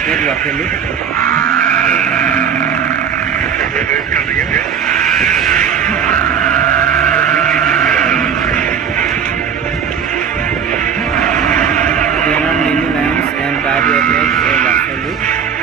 Attack Buffalo. There are many lions and Barbie attacks Buffalo.